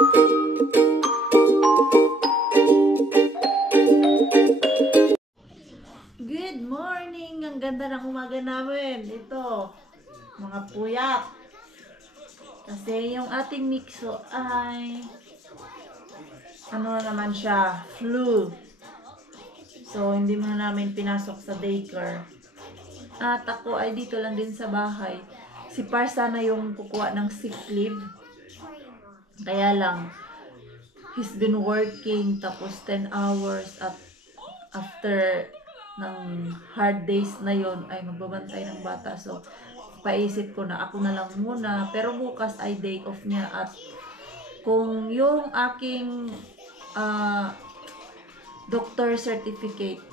Good morning! Ang ganda ng umaga namin. Ito, mga puyat. Kasi yung ating mixo ay ano naman siya, flu. So, hindi mo namin pinasok sa daycare. At ako ay dito lang din sa bahay. Si Par sana yung kukuha ng sick leave. Kaya lang, he's been working tapos 10 hours at after ng hard days na yon ay magbabantay ng bata. So, paisip ko na ako na lang muna. Pero bukas ay day off niya at kung yung aking doctor certificate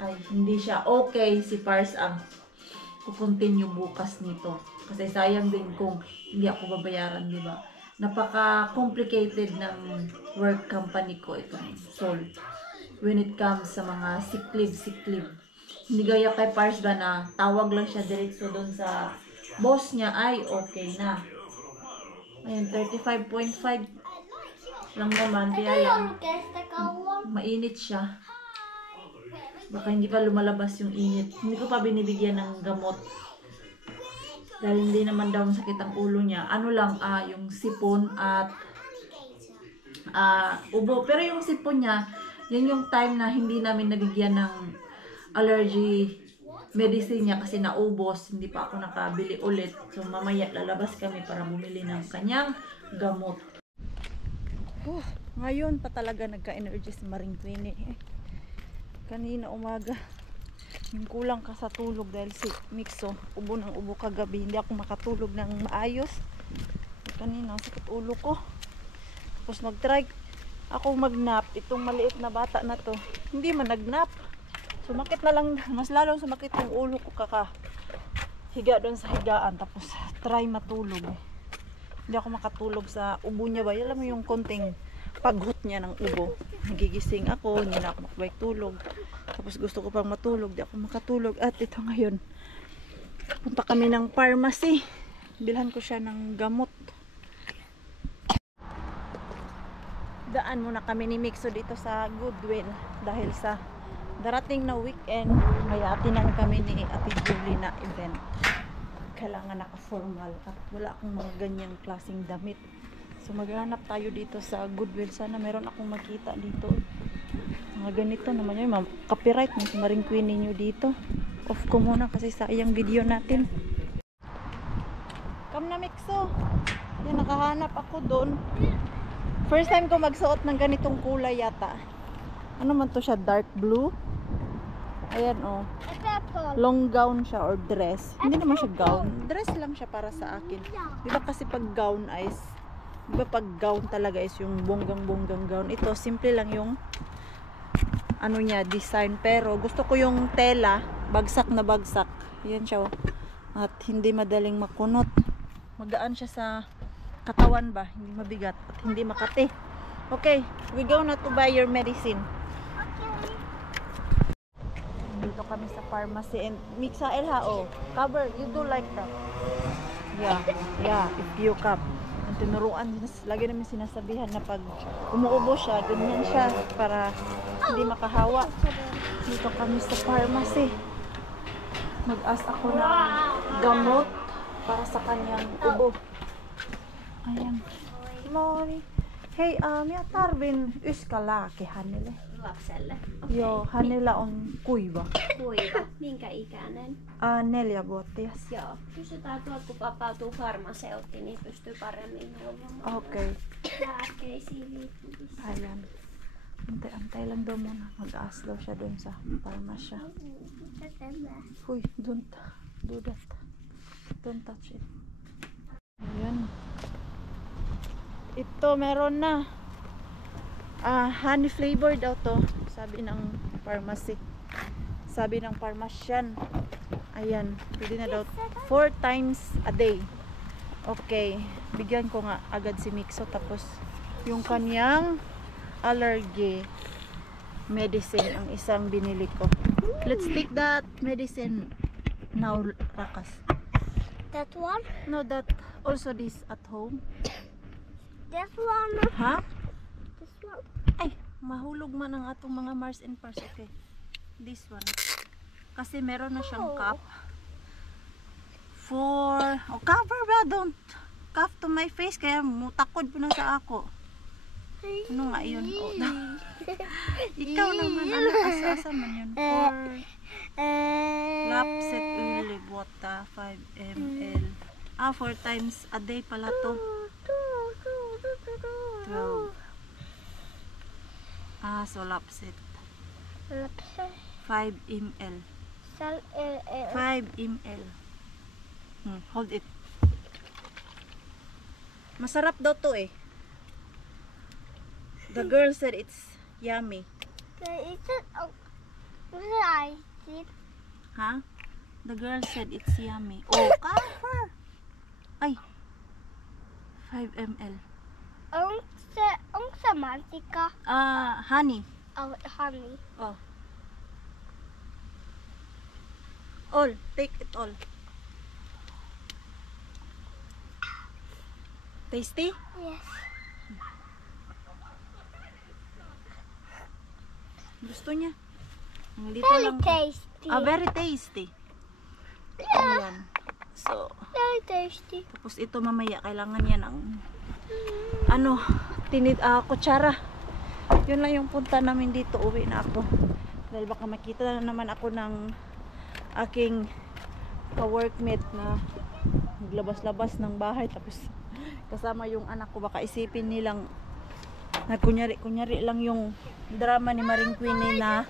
ay hindi siya okay, si Pars ang kukontinue bukas nito. Kasi sayang din kung hindi ako babayaran, di ba? Napaka-complicated ng work company ko itong Sol. When it comes sa mga sick leave. Hindi gaya kay Pars ba na tawag lang siya diretso doon sa boss niya ay okay na. Ayun, 35.5 lang naman. Kaya lang, mainit siya. Baka hindi pa lumalabas yung init. Hindi ko pa binibigyan ng gamot. Dahil hindi naman daw sakit ang ulo niya. Ano lang, yung sipon at ubo. Pero yung sipon niya, yun yung time na hindi namin nabigyan ng allergy medicine niya kasi naubos. Hindi pa ako nakabili ulit. So mamaya lalabas kami para bumili ng kanyang gamot. Ngayon pa talaga nagka-energy si Maring Queenie. Kanina umaga, yung kulang ka sa tulog dahil si Mixo, ubo ng ubo kagabi. Hindi ako makatulog ng maayos. Kanina, sakit ulo ko. Tapos nag-try ako mag-nap. Itong maliit na bata na to, hindi man nag-nap. Sumakit na lang, mas lalong sumakit yung ulo ko higa doon sa higaan. Tapos try matulog. Hindi ako makatulog sa ubo niya ba. Alam mo yung konting paghut niya ng ubo. Nagigising ako, hindi na ako makabalik tulog. Tapos gusto ko pang matulog, di ako makatulog. At ito ngayon, punta kami ng pharmacy. Bilhan ko siya ng gamot. Daan muna kami ni Mixo dito sa Goodwill dahil sa darating na weekend. Kaya atinan kami ni Ate Julie na event. Kailangan naka-formal at wala akong mga ganyang klaseng damit. So maghanap tayo dito sa Goodwill. Sana meron akong makita dito. Mga ganito naman yun. Copyright ng Maring Queenie nyo dito. Off ko muna kasi sayang video natin. Come na Mixo. Yan, nakahanap ako doon. First time ko magsuot ng ganitong kulay yata. Ano man to siya? Dark blue. Ayan oh. Long gown siya or dress. Hindi naman siya gown. Dress lang siya para sa akin. Diba kasi pag gown is, diba pag gown talaga is yung bonggang gown. Ito simple lang yung ano niya, design. Pero gusto ko yung tela, bagsak na bagsak. Yan siya oh. At hindi madaling makunot. Magaan siya sa katawan ba, hindi mabigat at hindi makati. Okay, we go na to buy your medicine. Dito kami sa pharmacy and Mixael ha, oh. Cover, you do like that. Yeah, if you cup. Ang tinuruan, lagi namin sinasabihan na pag umuubo siya, ganyan siya para hindi makahawa. Dito kami sa pharmacy. Mag-ask ako ng gamot para sa kanyang ubo. Ayan. Morning. Hei, minä tarvin yskalääke hänelle. Lapselle? Joo, hänellä on kuiva. Kuiva. Minkä ikäinen? 4-vuotias. Joo. Kysytään tuolta, kun vapautuu farmaseutti, niin pystyy paremmin neuvomaan. Okei. Lääkkeisiin liittyvissä. Ayan. Antay lang daw muna. Mag-ask daw siya dun sa farmasya. Uy, don't do that. Don't touch it. Ayan. Ito meron na honey flavor daw to, sabi ng pharmacy, sabi ng pharmacian. Ayan, pwede na daw 4 times a day. Okay, bigyan ko nga agad si Mixo. Tapos yung kanyang allergy medicine ang isang binili ko. Let's take that medicine now, Rakas. That one? No, that also this at home. This one. Ha? This one. Ay, mahulog man ang atong mga Mars and Pars. Okay. This one. Kasi meron na siyang cup. Cover ba? Don't cup to my face. Kaya mutakod po na sa ako. Ano nga yun? Ikaw naman. Ano? Asa man yun? Lapset uli bota 5 ml. 4 times a day pala to. 12. So lapset. 5 ml. 5 ml. Hold it. Masarap daw to eh. The girl said it's yummy. Ha? The girl said it's yummy. Oh, cover! Ay! 5 ml. Ang semantika. Honey. Oh, honey. Oh. All. Take it all. Tasty? Yes. Gusto niya. Dito Very lang. tasty. Very tasty. Ayan. So, Very tasty. tapos ito mamaya kailangan niya ng kutsara. Yun lang yung punta namin dito. Uwi na ako. Dahil baka makita na naman ako ng aking ka-workmate na naglabas-labas ng bahay tapos kasama yung anak ko, baka isipin nilang kunyari lang yung drama ni Maring Queenie na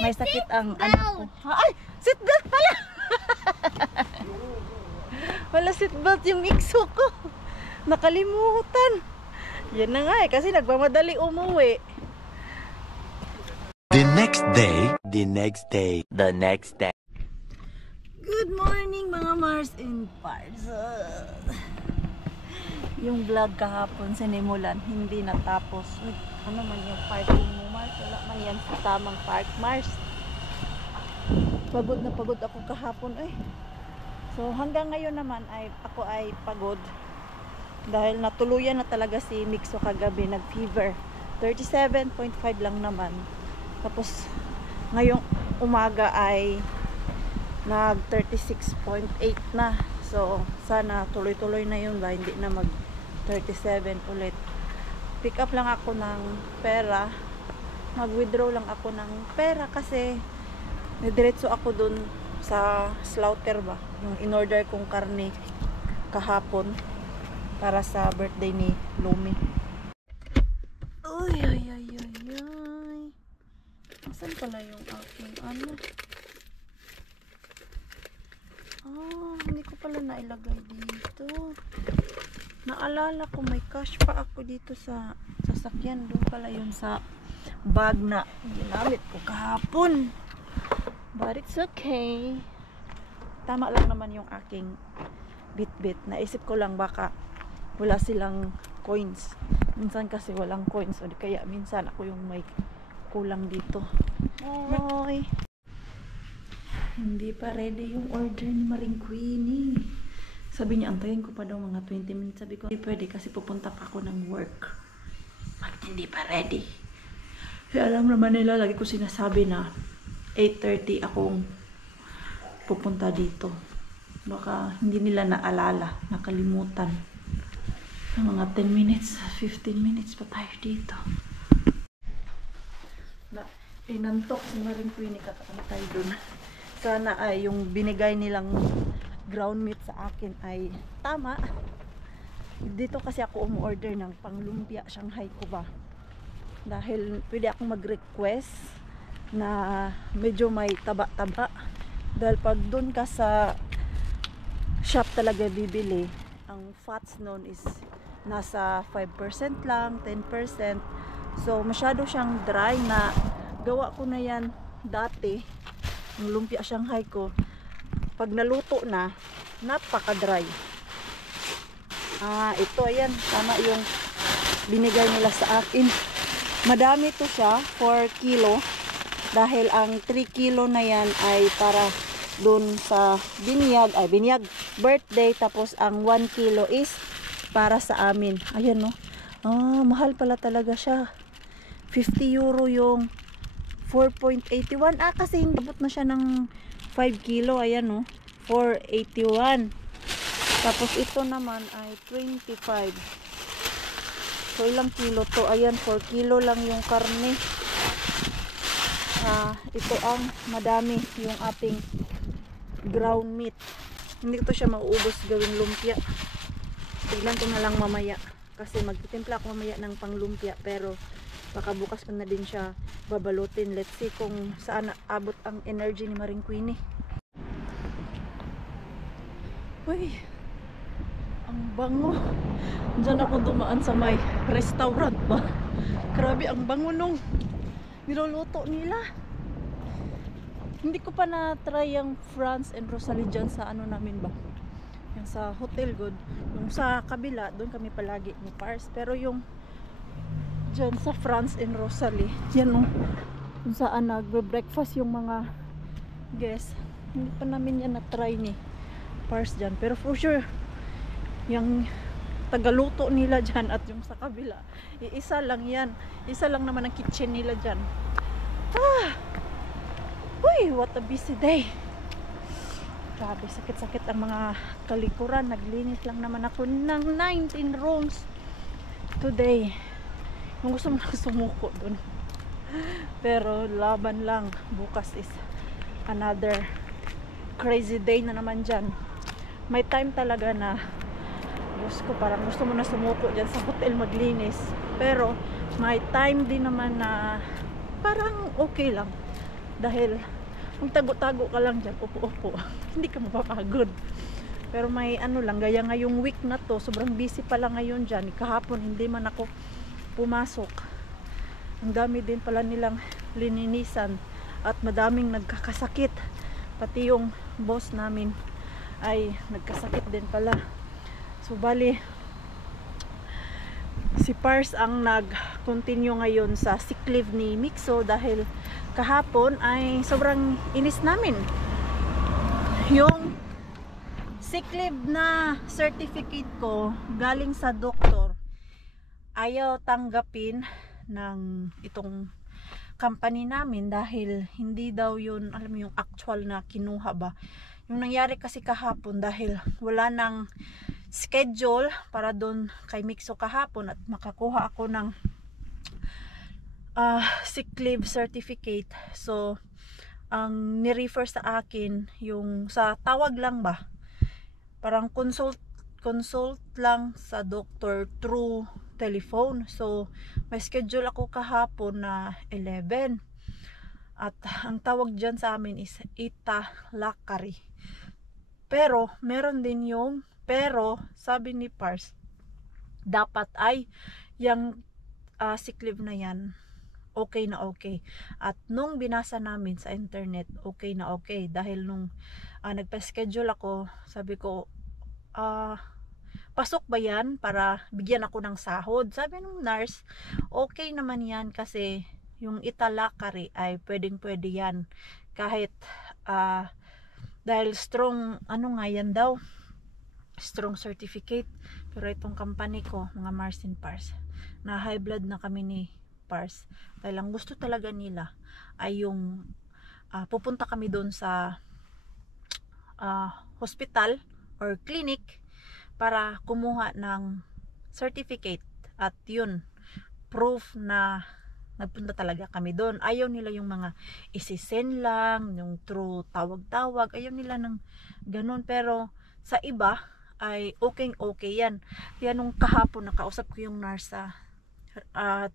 may sakit ang anak ko. Ay! Seatbelt pala! Wala seatbelt yung ikso ko. Nakalimutan. Yan na nga eh, kasi nagmamadali umuwi. The next day. Good morning mga Mars and Pars. Yung vlog kahapon sinimulan, hindi natapos. Ano man yung parking mo, Mars? Wala man yan sa tamang park, Mars. Pagod na pagod ako kahapon eh. So hanggang ngayon naman ako ay pagod. Dahil natuluyan na talaga si Mixo kagabi, nag-fever. 37.5 lang naman. Tapos ngayong umaga ay nag 36.8 na. So sana tuloy-tuloy na yun ba, hindi na mag 37 ulit. Pick up lang ako ng pera. Mag-withdraw lang ako ng pera kasi diretso ako dun sa slaughter ba, yung in-order kong karne kahapon para sa birthday ni Lumi. Uy, ay. Asan pala yung aking hindi ko pala nailagay dito. Naalala ko may cash pa ako dito sa sasakyan. Doon pala yun sa bag na ginamit ko kahapon. But it's okay. Tama lang naman yung aking bit-bit. Naisip ko lang baka wala silang coins. Minsan kasi walang coins. O di kaya minsan ako yung may kulang dito. Hoy! Hindi pa ready yung order ni Maring Queenie. Sabi niya, antayin ko pa daw mga 20 minutes. Sabi ko, hindi pwede kasi pupunta pa ako ng work. Bakit hindi pa ready? Kaya alam naman nila, lagi ko sinasabi na 8:30 akong pupunta dito. Baka hindi nila naalala, nakalimutan. Mga 10 minutes, 15 minutes pa tayo dito. Inantok si Maring Queenie, kakantay dun. Sana ay yung binigay nilang ground meat sa akin ay tama. Dito kasi ako umorder ng panglumpia Shanghai ko ba. Dahil pwede akong mag-request na medyo may taba-taba. Dahil pag doon ka sa shop talaga bibili, ang fats noon is nasa 5% lang, 10%. So masyado siyang dry na gawa ko na yan dati. Ang lumpia Shanghai ko, pag naluto na, napaka-dry. Ito, ayan, tama yung binigay nila sa akin. Madami to siya, 4 kilo. Dahil ang 3 kilo na yan ay para dun sa binyag, birthday. Tapos ang 1 kilo is para sa amin. Ayan no, Mahal pala talaga siya. 50 euro yung 4.81. Kasi abot na siya ng 5 kilo. Ayan, 481. Tapos ito naman ay 25. So, ilang kilo to? Ayan, 4 kilo lang yung karne. Ito ang madami, yung ating ground meat. Hindi ko to siya mauubos gawing lumpia. Tignan ko na lang mamaya. Kasi magtitimpla ako mamaya ng panglumpia. Pero baka bukas ko na din siya babalutin. Let's see kung saan abot ang energy ni Maring Queenie. Uy, ang bango. Diyan ako dumaan sa may restaurant ba. Grabe ang bango nung niluluto nila. Hindi ko pa na-try yung France and Rosalie dyan sa ano namin ba. Yung sa Hotel Good. Yung sa kabila, doon kami palagi ni Pars. Pero yung dyan sa France and Rosalie, yan kung saan nagbe-breakfast yung mga guests. Hindi pa namin yan na-try ni Pars dyan. Pero for sure, yung tagaluto nila dyan at yung sa kabila, isa lang yan. Isa lang naman ang kitchen nila dyan. Uy, what a busy day. Grabe, sakit-sakit ang mga kalikuran. Naglinis lang naman ako ng 19 rooms today. Yung gusto mo lang sumuko dun. Pero laban lang. Bukas is another crazy day na naman dyan. May time talaga na Diyos ko, parang gusto mo na sumuko dyan sa hotel maglinis. Pero may time din naman na parang okay lang. Dahil kung tago-tago ka lang dyan, upo-upo, hindi ka mapapagod. Pero may ano lang, gaya ngayong week na to, sobrang busy pala ngayon dyan. Kahapon hindi man ako pumasok. Ang dami din pala nilang lininisan at madaming nagkakasakit. Pati yung boss namin ay nagkasakit din pala. So bali, si Pars ang nag-continue ngayon sa sick leave ni Mixo dahil kahapon ay sobrang inis namin. Yung sick leave na certificate ko galing sa doktor, ayaw tanggapin ng itong company namin dahil hindi daw yun, alam mo yung actual na kinuha ba. Yung nangyari kasi kahapon dahil wala nang schedule para doon kay Mixo kahapon at makakuha ako ng sick leave certificate. So ang ni-refer sa akin yung sa tawag lang ba, parang consult lang sa doctor through telephone. So may schedule ako kahapon na 11 at ang tawag dyan sa amin is italakari. Pero meron din yung sabi ni Pars, dapat ay yung sick leave na yan okay na okay. At nung binasa namin sa internet, okay na okay. Dahil nung nagpa-schedule ako, sabi ko, pasok ba yan para bigyan ako ng sahod? Sabi nung nurse, okay naman yan kasi yung italakari ay pwedeng-pwede yan. Kahit dahil strong, nga yan daw, strong certificate. Pero itong company ko, mga Mars and Pars, na high blood na kami ni Pars, dahil ang gusto talaga nila ay yung pupunta kami doon sa hospital or clinic para kumuha ng certificate at yun, proof na nagpunta talaga kami doon. Ayaw nila yung mga isisend lang, yung through tawag-tawag, ayaw nila ng ganun. Pero sa iba ay okay yan. Kaya nung kahapon nakausap ko yung nurse sa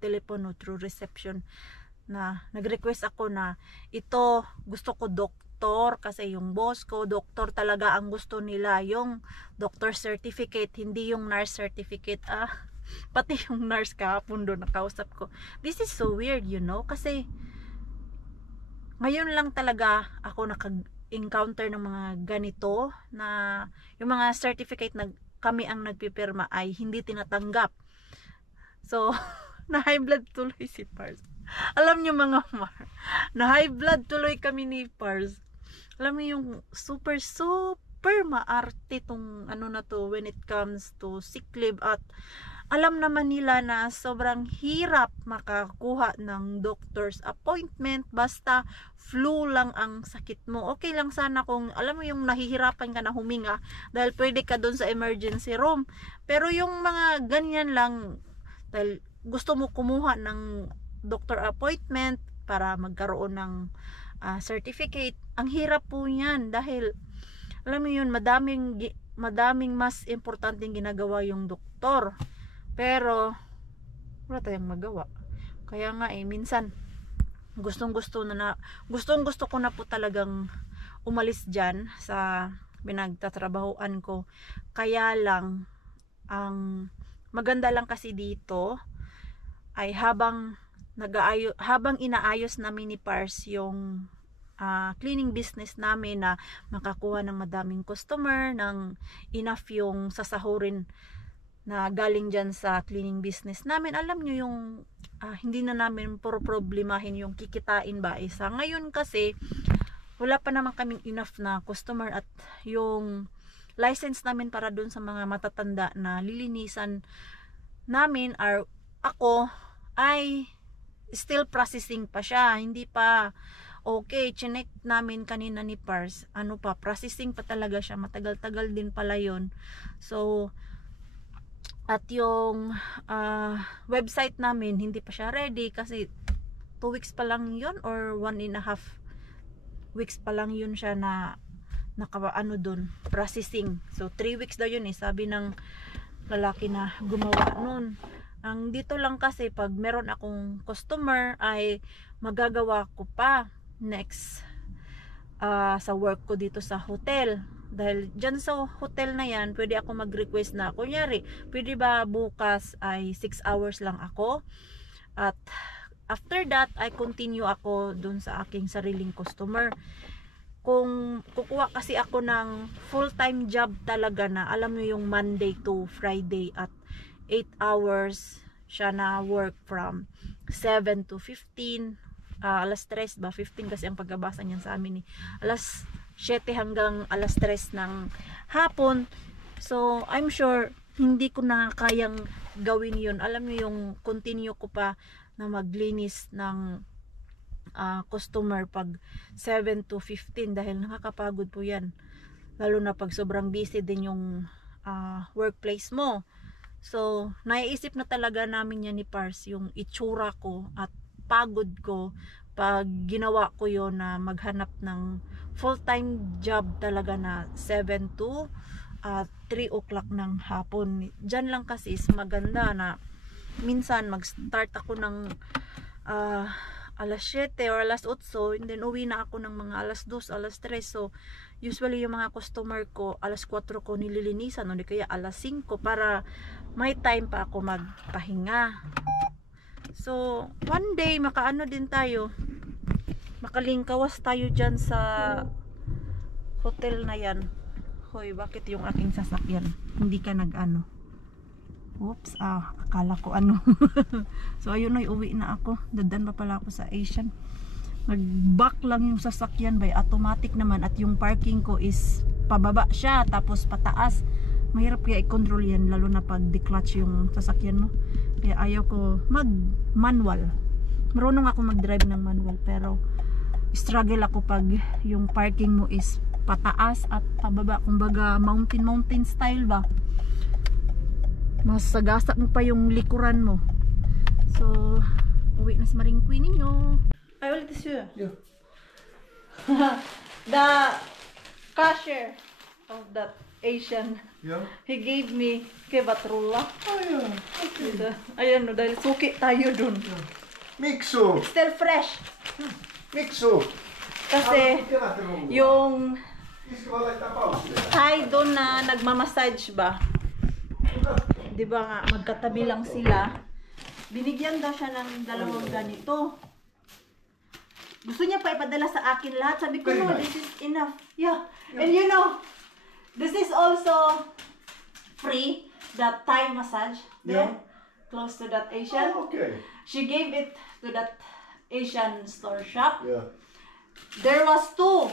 telepono through reception, na nag-request ako na ito gusto ko doktor kasi yung boss ko doktor talaga ang gusto nila, yung doctor certificate, hindi yung nurse certificate. Pati yung nurse kahapon doon nakausap ko, this is so weird, kasi ngayon lang talaga ako encounter ng mga ganito na yung mga certificate na kami ang nagpipirma ay hindi tinatanggap. So na high blood tuloy si Pars. Alam niyo mga na high blood tuloy kami ni Pars. Alam niyo yung super maarte tong na to when it comes to sick leave at alam naman nila na sobrang hirap makakuha ng doctor's appointment basta flu lang ang sakit mo. Okay lang sana kung alam mo yung nahihirapan ka na huminga dahil pwede ka doon sa emergency room. Pero yung mga ganyan lang dahil gusto mo kumuha ng doctor appointment para magkaroon ng certificate, ang hirap po yan dahil alam mo yun, madaming mas importanteng ginagawa yung doktor. Pero wala tayong magawa. Kaya nga minsan gustong gusto ko na po talagang umalis dyan sa pinagtatrabahoan ko. Kaya lang ang maganda lang kasi dito ay habang inaayos namin ni Pars yung cleaning business namin na makakuha ng madaming customer, ng enough yung sasahurin na galing dyan sa cleaning business namin. Alam nyo yung hindi na namin problemahin yung kikitain ba isa. Ngayon kasi wala pa naman kaming enough na customer at yung license namin para dun sa mga matatanda na lilinisan namin ako ay still processing pa siya. Hindi pa okay. Chinek namin kanina ni Pars. Processing pa talaga siya. Matagal-tagal din pala yun. So, at yung website namin, hindi pa siya ready kasi 2 weeks pa lang yun or 1.5 weeks pa lang yun siya na dun, processing. So 3 weeks daw yun sabi ng lalaki na gumawa nun. Ang dito lang kasi pag meron akong customer ay magagawa ko pa next sa work ko dito sa hotel. Dahil dyan sa hotel na yan, pwede ako mag-request na, kunyari, pwede ba bukas ay 6 hours lang ako? At after that, ay continue ako dun sa aking sariling customer. Kung kukuha kasi ako ng full-time job talaga na, alam mo yung Monday to Friday at 8 hours siya na work from 7 to 15, alas 3 ba? 15 kasi ang pagbabasa niyan sa amin alas 7 hanggang alas 3 ng hapon. So, I'm sure hindi ko na kayang gawin yun. Alam niyo yung continue ko pa na maglinis ng customer pag 7 to 15 dahil nakakapagod po yan. Lalo na pag sobrang busy din yung workplace mo. So, naiisip na talaga namin yan ni Pars yung itsura ko at pagod ko pag ginawa ko yon na maghanap ng full-time job talaga na 7 to 3 o'clock ng hapon. Diyan lang kasi is maganda na minsan mag-start ako ng alas 7 or alas 8 and then uwi na ako ng mga alas 2, alas 3. So usually yung mga customer ko alas 4 ko nililinisan o di kaya alas 5 para may time pa ako magpahinga. So one day makaano din tayo, makalingkawas tayo dyan sa hotel na yan. Hoy, bakit yung aking sasakyan hindi ka nag-ano? Oops, akala ko ano. So ayun, uwi na ako. Dadan pa pala ako sa Asian. Nag-back lang yung sasakyan by automatic naman at yung parking ko is pababa siya tapos pataas. Mahirap kaya i-control yan lalo na pag declutch yung sasakyan mo. Kaya ayaw ko mag-manual. Marunong ako mag-drive ng manual pero struggle ako pag yung parking mo is pataas at pababa. Kumbaga mountain style ba? Mas sagasa mo pa yung likuran mo. So, uwi na sa Maringkwin ninyo. I will tell you. Yeah. The cashier of that Asian, Yeah. he gave me kebatrula. Oh yeah. Okay. Ayan no, dahil suki tayo dun. Mixo. Still fresh. Mixo. Kasi yung Isko wala tapaw. Thai doon na nagmamassage ba? Di ba nga, magkatabi lang sila. Binigyan daw siya ng 2 ganito. Gusto niya pa ipadala sa akin lahat. Sabi ko, no, this is enough. Yeah. And you know, this is also free. That Thai massage. There. Yeah. Close to that Asian. Oh, okay. She gave it to that Asian store shop. Yeah. There was 2.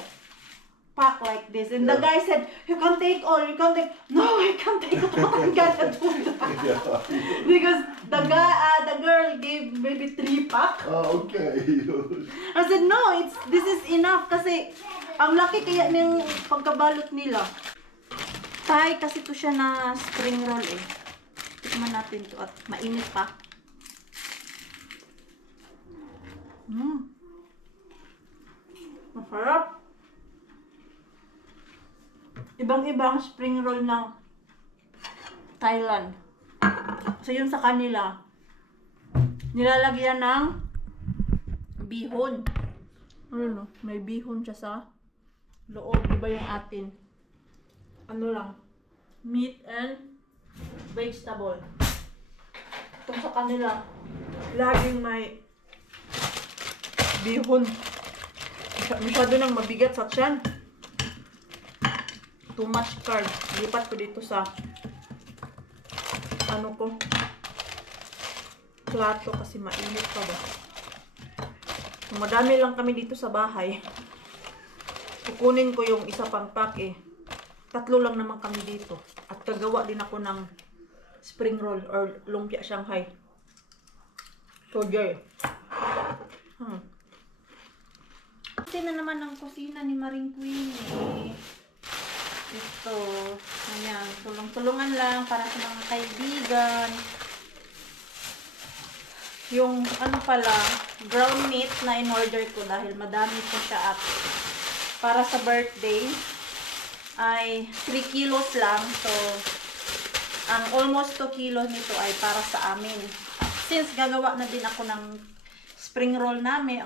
pack like this. And the guy said, you can take all, you can take, no, I can't take all, I'm gonna do that. Because the girl gave maybe 3 pack. Oh, okay. I said, no, this is enough kasi ang laki kaya ng pagkabalot nila. Thai kasi to siya na spring roll eh. Tikman natin to at mainit pa. Masarap. Ibang-ibang spring roll ng Thailand. So yun sa kanila, nilalagyan ng bihon. Ano, may bihon siya sa loob. Diba yung atin? Ano lang, meat and vegetable. Itong sa kanila, laging may bihon. Masyado nang mabigat sa tiyan. Too much carb. Lipat ko dito sa ano ko, plato kasi mainit pa ba. Kung madami lang kami dito sa bahay, kukunin ko yung isa pang pack eh. 3 lang naman kami dito. At kagawa din ako ng spring roll or lumpia Shanghai. So, Jay. Ito na naman ang kusina ni Maring Queenie. Ito. Ayan. Tulong-tulungan lang para sa mga kaibigan. Yung ano pala, ground meat na in-order ko dahil madami ko siya at para sa birthday ay 3 kilos lang. So, ang almost 2 kilos nito ay para sa amin. Since gagawa na din ako ng spring roll namin,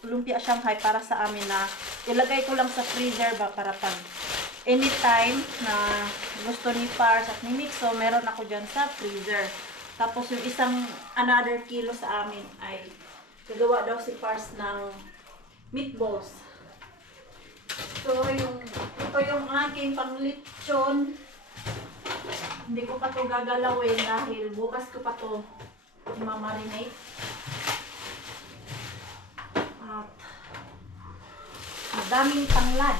lumpia Shanghai para sa amin na ilagay ko lang sa freezer ba para pag anytime na gusto ni Pars at ni Mixo, meron ako dyan sa freezer. Tapos yung isang another kilo sa amin ay gagawa daw si Pars ng meatballs. So, ito yung aking panglitsyon. Hindi ko pa ito gagalawin dahil bukas ko pa ito mamarinate. At madaming tanglad.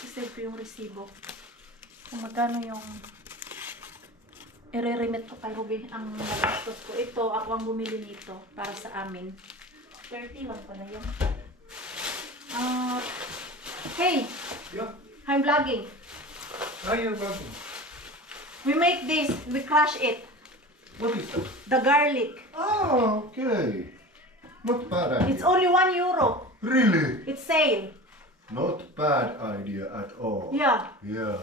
Isave ko yung resibo. Kung magkano yung i-remit ko kay Ruby ang nagastos ko. Ito, ako ang bumili nito para sa amin. 30 lang pala yun. Hey! Yeah. I'm vlogging. How you vlogging? We make this, we crush it. What is that? The garlic. Oh, okay. Not bad idea. It's only €1. Really? It's sale. Not bad idea at all. Yeah. Yeah.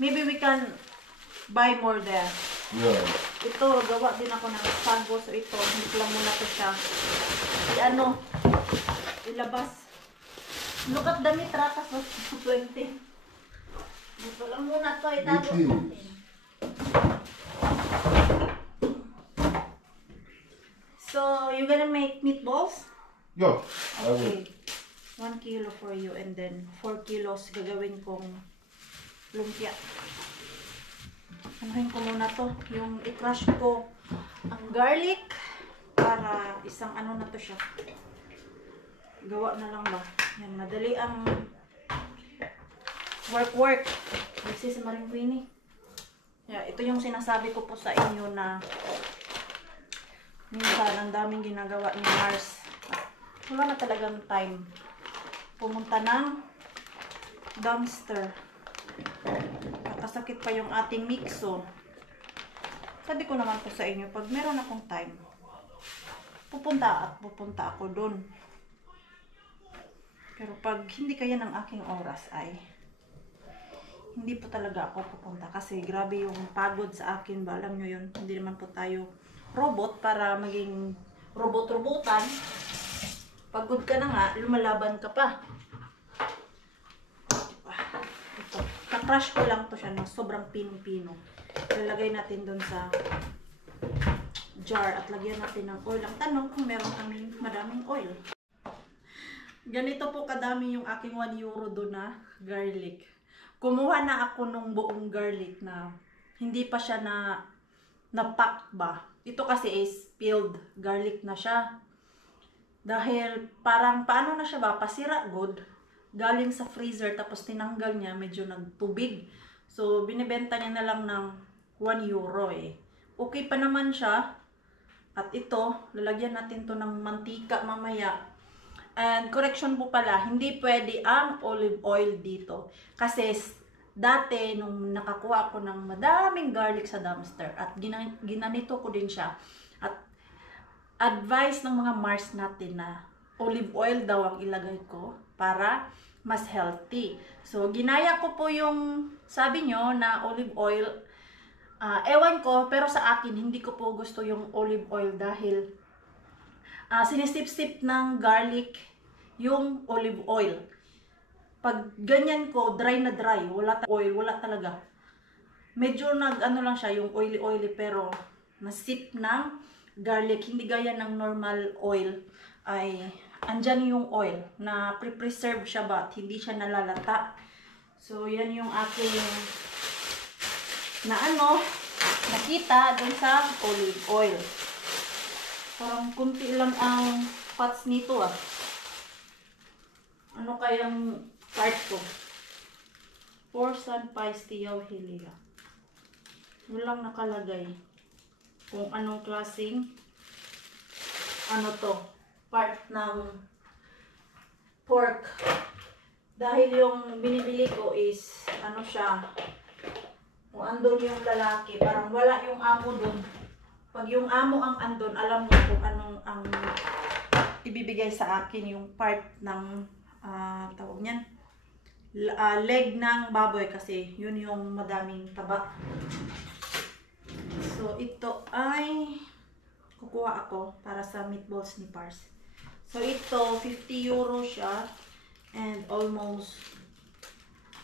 Maybe we can buy more there. Yeah. Ito, gawa din ako ng sago. So ito, hindi lang muna to siya. Ilabas. Look at the mitratas of 20. Ito lang muna to. Itago It is. natin. So, you gonna make meatballs? Yeah, I will. Okay. 1 kilo for you and then 4 kilos gagawin kong lumpia. Anuhin ko muna to. Yung i-crush ko ang garlic para isang ano na to siya. Gawa na lang ba? Yan, madali ang work. Kasi si Maring Queenie. Yeah, ito yung sinasabi ko po sa inyo na minsan ang daming ginagawa ni Mars. Wala na talagang time pumunta ng dumpster. Kakasakit pa yung ating mixo. Sabi ko naman po sa inyo, pag meron akong time, pupunta ako dun. Pero pag hindi kaya ng aking oras ay hindi po talaga ako pupunta kasi grabe yung pagod sa akin ba, alam nyo yun, hindi naman po tayo robot para maging robot-robotan. Pagod ka na nga, lumalaban ka pa. Ito, kakrush ko lang to siya ng sobrang pino-pino. Ilalagay natin dun sa jar at lagyan natin ng oil. Ang tanong kung meron kaming madaming oil. Ganito po kadami yung aking €1 doon na garlic. Kumuha na ako nung buong garlic na hindi pa siya na pack ba. Ito kasi is peeled garlic na siya. Dahil parang paano na siya ba, pasira good. Galing sa freezer tapos tinanggal niya, medyo nagtubig. So binibenta niya na lang ng 1 euro eh. Okay pa naman siya. At ito, lalagyan natin to ng mantika mamaya. And correction po pala, hindi pwede ang olive oil dito. Kasi dati nung nakakuha ako ng madaming garlic sa dumpster at ginanito ko din siya. At advice ng mga Mars natin na olive oil daw ang ilagay ko para mas healthy. So ginaya ko po yung sabi nyo na olive oil. Ewan ko, pero sa akin hindi ko po gusto yung olive oil dahil sinisip-sip ng garlic yung olive oil. Pag ganyan ko, dry na dry, wala oil, wala talaga. Medyo ano lang siya, yung oily pero nasip ng garlic, hindi gaya ng normal oil ay andyan yung oil na pre-preserve siya ba, hindi siya nalalata. So yan yung aking nakita dun sa olive oil. Parang kunti lang ang fats nito ah. Ano kayang part ko? Porsan paistiyaw hilia. Walang nakalagay kung anong klaseng part ng pork. Dahil yung binibili ko is siya, kung andun yung lalaki, parang wala yung amo dun. Pag yung amo ang andun, alam mo kung anong ang ibibigay sa akin, yung part ng tawag niyan, leg ng baboy kasi yun yung madaming taba. So ito ay kukuha ako para sa meatballs ni Pars. So ito 50 euro siya and almost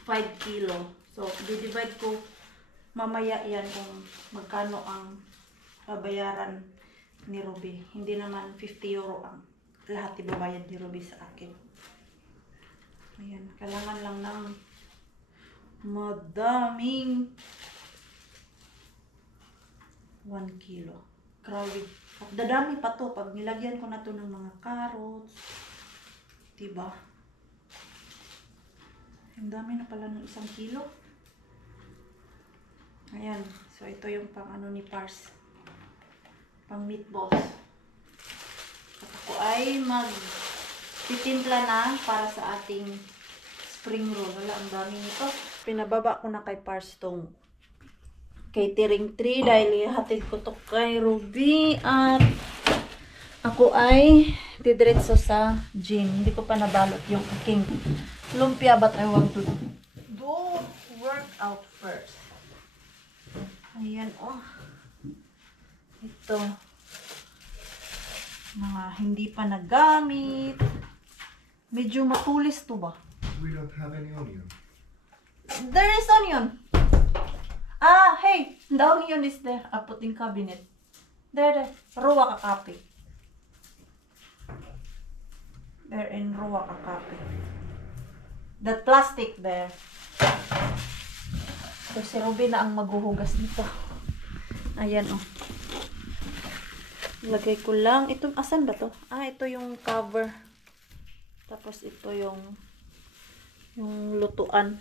5 kilo. So di-divide ko mamaya yan kung magkano ang babayaran ni Ruby. Hindi naman 50 euro ang lahat ibabayad ni Ruby sa akin. Ayan, kailangan lang ng madaming 1 kilo. Grabe. At dadami pa to pag nilagyan ko na to ng mga carrots. Diba? Ang dami na pala ng 1 kilo. Ayan. So, ito yung pang ni Pars. Pang meatballs. At ako ay magtitimpla na para sa ating spring roll. Wala, ang dami nito. Pinababa ko na kay Pars tong catering tray dahil hatid ko to kay Ruby. At ako ay didiretso sa gym. Hindi ko pa nabalot yung aking lumpia but I want to do workout first. Ayan, oh. Ito. Mga hindi pa nagamit. Medyo matulis to ba? We don't have any onion. There is onion. Hey, the onion is there. I put in cabinet. There. Ruwa kakapi. There in ruwa kakapi. That plastic there. So, si Ruby na ang maghuhugas dito. Ayan, oh. Lagay ko lang. Ito, asan ba to? Ito yung cover. Tapos, ito yung lutuan.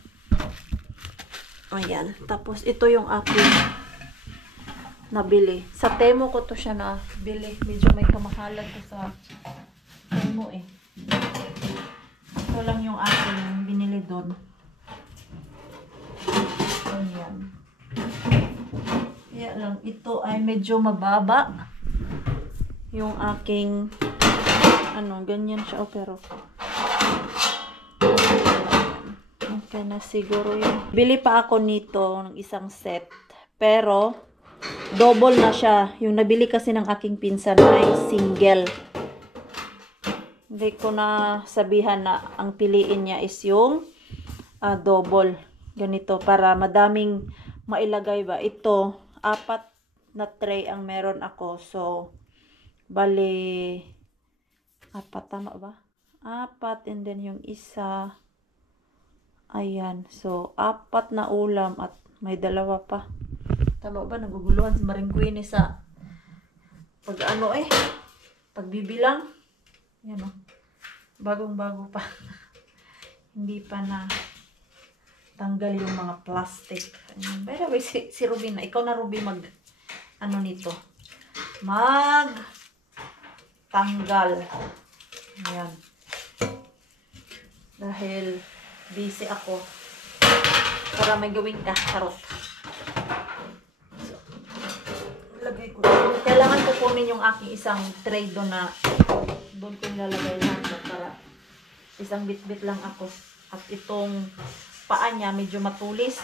Ayan. Tapos, ito yung aking nabili. Sa Temo ko to siya nabili. Medyo may kamahalan to sa Temo eh. Ito lang yung aking binili doon. Ayan. Kaya lang, ito ay medyo mababa. Yung aking, ganyan siya. Pero, okay na siguro yun. Bili pa ako nito ng isang set. Pero, double na siya. Yung nabili kasi ng aking pinsan ay single. Hindi ko na sabihan na ang piliin niya is yung double. Ganito, para madaming mailagay ba. Ito, 4 na tray ang meron ako. So, bali, 4, tama ba? 4, and then yung isa, ayan. So, 4 na ulam at may 2 pa. Tama ba? Naguguluhan sa Maringguini sa pagbibilang. Yan o. Bagong-bago pa. Hindi pa na tanggal yung mga plastic. By the way, si Ruby na. Ikaw na, Ruby, mag ano nito. Mag tanggal. Ayan. Dahil busy ako. Para may gawin ka. Charot. So, lagay ko. Kailangan ko kunin yung aking isang tray doon na doon ko nilalagay lang para isang bit-bit lang ako. At itong paa niya medyo matulis.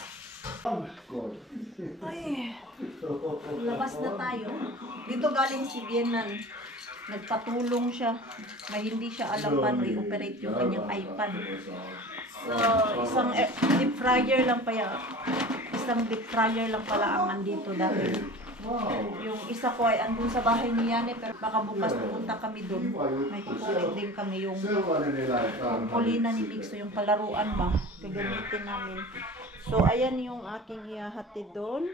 Ay, labas na tayo. Dito galing si Viennan. Nagpatulong siya. May hindi siya alam paano i-operate yung kanyang iPad. So, isang deep fryer lang pala ang andito dahil yung isa ko ay andun sa bahay ni Yane, pero baka bukas pupunta kami doon. May kukulit din kami yung kulina ni Mixo, yung palaruan ba, gagamitin namin. So, ayan yung aking ihahatid doon.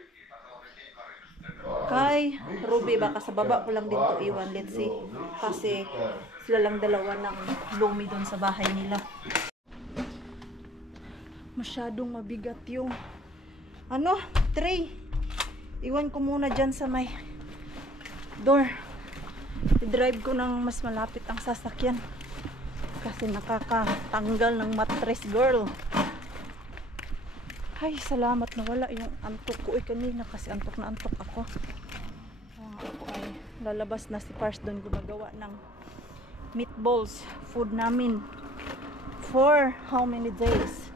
Kay Ruby, baka sa baba ko lang din to iwan. Let's see. Kasi sila lang dalawa ng lumi doon sa bahay nila. Masyadong mabigat yung tray. Iwan ko muna dyan sa may door. I-drive ko ng mas malapit ang sasakyan. Kasi nakakatanggal ng mattress, girl. Ay, salamat na wala yung antok ko kanina kasi antok na antok ako. Ako ay lalabas na si Pars doon gumagawa ng meatballs. Food namin. For how many days?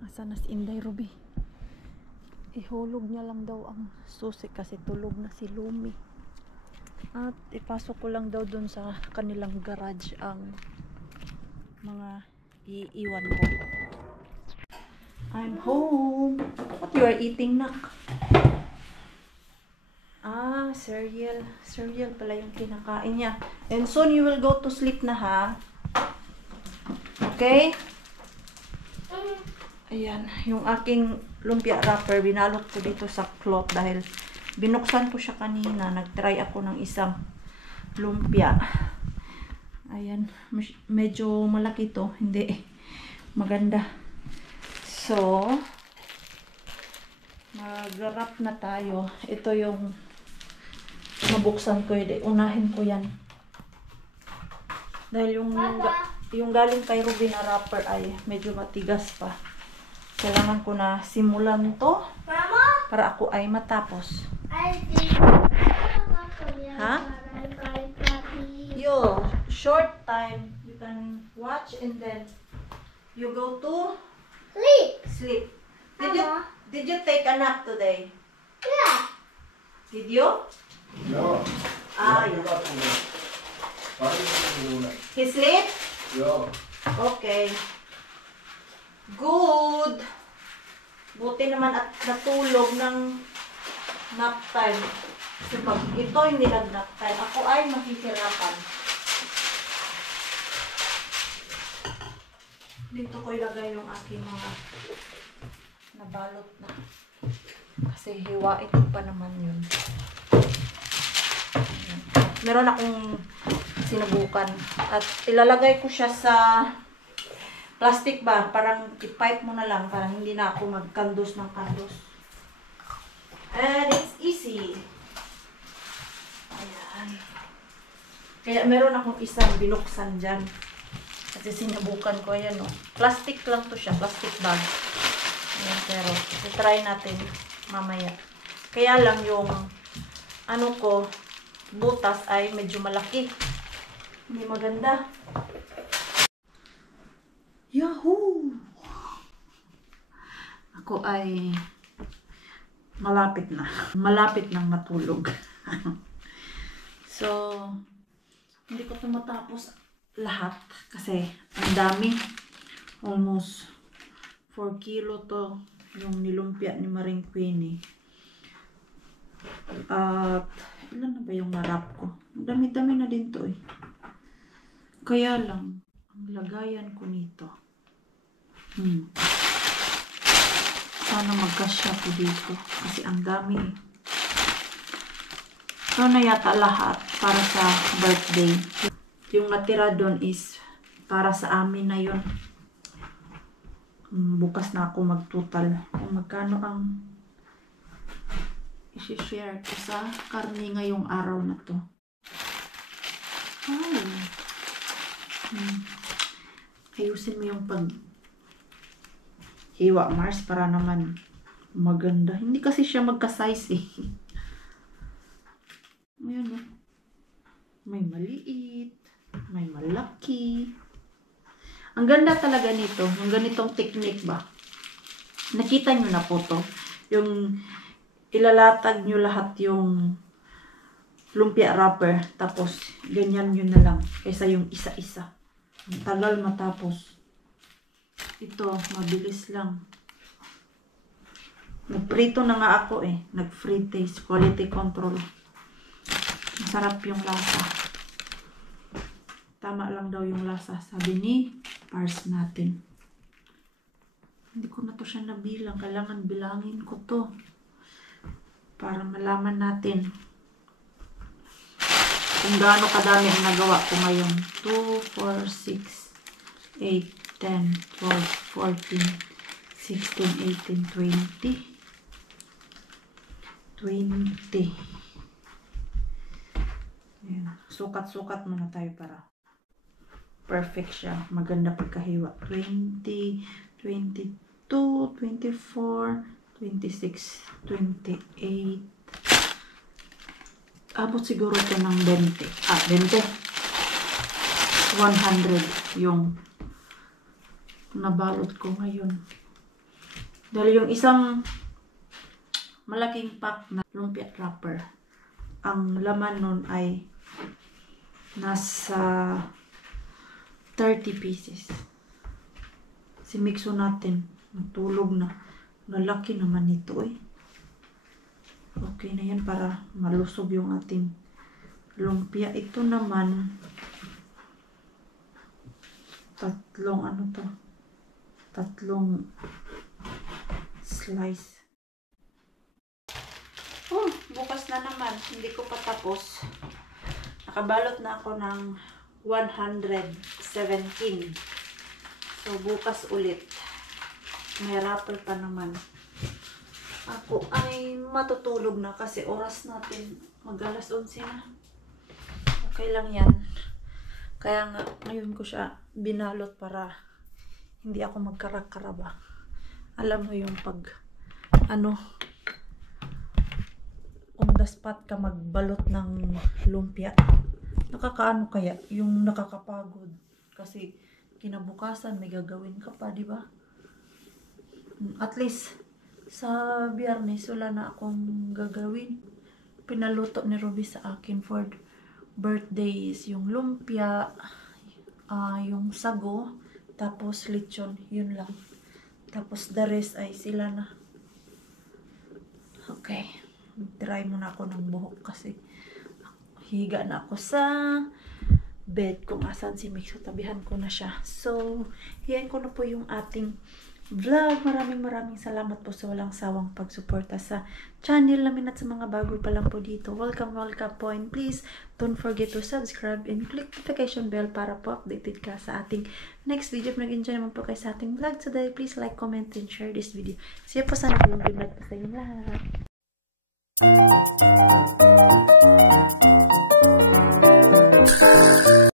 Asa na si Inday, Ruby? Ihulog niya lang daw ang susi kasi tulog na si Lumi. At ipasok ko lang daw doon sa kanilang garage ang mga iiwan ko. I'm home. What you are eating, nak? Ah, cereal. Cereal pala yung kinakain niya. And soon you will go to sleep na, ha? Okay? Ayan, yung aking lumpia wrapper, binalot ko dito sa cloth dahil binuksan ko siya kanina. Nag-try ako ng isang lumpia. Ayan, medyo malaki to, hindi maganda. So, mag-wrap na tayo. Ito yung mabuksan ko, unahin ko yan. Dahil yung galing kay Ruby na wrapper ay medyo matigas pa. Kailangan ko na simulan to para ako ay matapos. Ha? Yo, short time you can watch and then you go to sleep. Did you take a nap today? Yeah. Did you? Ja. Ah, Jag yeah. Varje He sleep? Ja. Okay. Good. Buti naman at natulog ng nap time. Kasi pag ito hindi nag-nap time, ako ay mahihirapan. Dito ko ilagay yung aking mga nabalot na. Kasi hiwain ko pa naman yun. Ayan. Meron akong sinubukan. At ilalagay ko siya sa plastic ba? Parang i-pipe mo na lang. Parang hindi na ako magkandos ng kandos. And it's easy. Ayan. Kaya meron akong isang binuksan dyan. Kasi sinubukan ko. Ayan o. Plastic lang to siya. Plastic bag. Ayan, pero try natin mamaya. Kaya lang yung ano ko, butas ay medyo malaki. Hindi maganda. Yahoo! Ako ay malapit na. Malapit nang matulog. So, hindi ko ito matapos lahat kasi ang dami. Almost 4 kilo to yung nilumpia ni Maring Queenie. At ilan na ba yung narap ko? Ang dami-dami na din to eh. Kaya lang, ang lagayan ko nito. Sana magkasya ko dito kasi ang dami eh. Ito na yata lahat para sa birthday. Yung natira doon is para sa amin na yun. Bukas na ako magtotal kung magkano ang i-share ko sa karne ngayong araw na to. Ayusin mo yung hiwa, Mars, para naman maganda. Hindi kasi siya magka-size eh. Ayan o. May maliit. May malaki. Ang ganda talaga nito. Yung ganitong technique ba? Nakita nyo na po to. Yung ilalatag nyo lahat yung lumpia wrapper. Tapos, ganyan nyo na lang. Kaysa yung isa-isa. Ang tagal matapos. Ito, mabilis lang. Nagprito na nga ako eh. Nag-free taste. Quality control. Masarap yung lasa. Tama lang daw yung lasa. Sabi ni Pars natin. Hindi ko na to siya nabilang. Kailangan bilangin ko to. Para malaman natin kung gaano kadami ang nagawa ko ngayon. 2, 4, 6, 8, 10, 12, 14, 16, 18, 20. Ayan. Sukat-sukat muna tayo para perfect siya. Maganda pagkahiwa. 20, 22, 24, 26, 28. Abot siguro ito ng 20. 20. 100 yung nabalot ko ngayon. Dahil yung isang malaking pack na lumpia wrapper, ang laman nun ay nasa 30 pieces. Si Mixo natin, natulog na. Nalaki naman ito eh. Okay na yan para malusog yung ating lumpia. Ito naman, tatlong slice. Oh, bukas na naman. Hindi ko pa tapos. Nakabalot na ako ng 117. So, bukas ulit. May wrapper pa naman. Ako ay matutulog na kasi oras natin mag-alas 11 na. Okay lang yan. Kaya nga, ngayon ko siya binalot para hindi ako magkarak-karaba. Alam mo yung pag, on the spot ka magbalot ng lumpia. Nakakaano kaya? Yung nakakapagod. Kasi kinabukasan may gagawin ka pa, di ba? At least sa Biyernes wala na akong gagawin. Pinaluto ni Ruby sa akin for birthdays yung lumpia, yung sago, tapos lechon, yun lang. Tapos the rest ay sila na. Okay, try muna ako ng buhok kasi higa na ako sa bed kung asan si Mixo. Tabihan ko na siya. So, yan ko na po yung ating vlog. Maraming salamat po sa walang sawang pagsuporta sa channel namin at sa mga bago pa lang po dito. Welcome po, and please don't forget to subscribe and click notification bell para po updated ka sa ating next video. Kung nag-enjoy naman po kayo sa ating vlog today, please like, comment, and share this video. See you po sana po yung good night po sa inyong lahat.